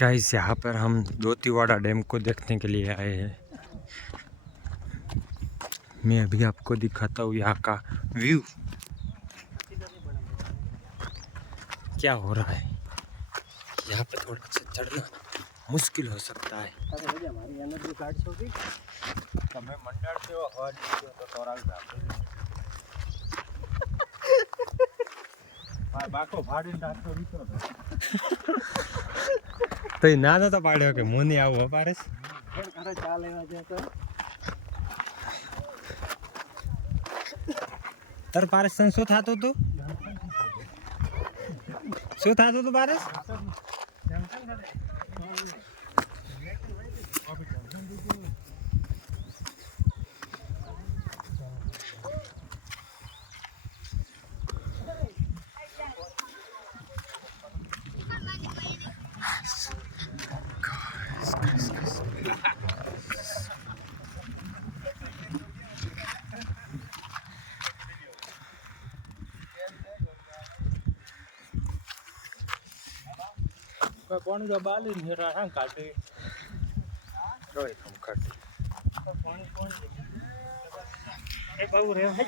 Guys यहाँ पर हम दोतीवाड़ा डैम को देखने के लिए आए हैं। मैं अभी आपको दिखाता हूँ यहाँ का व्यू क्या हो रहा है। यहाँ पे थोड़ा सा चढ़ना मुश्किल हो सकता है। તો ના નતો પાડ્યો કે હું નહીં આવું પારેશ. તાર પારેશ તને શું થતું હતું? શું થતું હતું પારેશ? पानी का बाल ही नहीं रहा काटे રોય ખમ ખટ पानी एक बाबू रहे हैं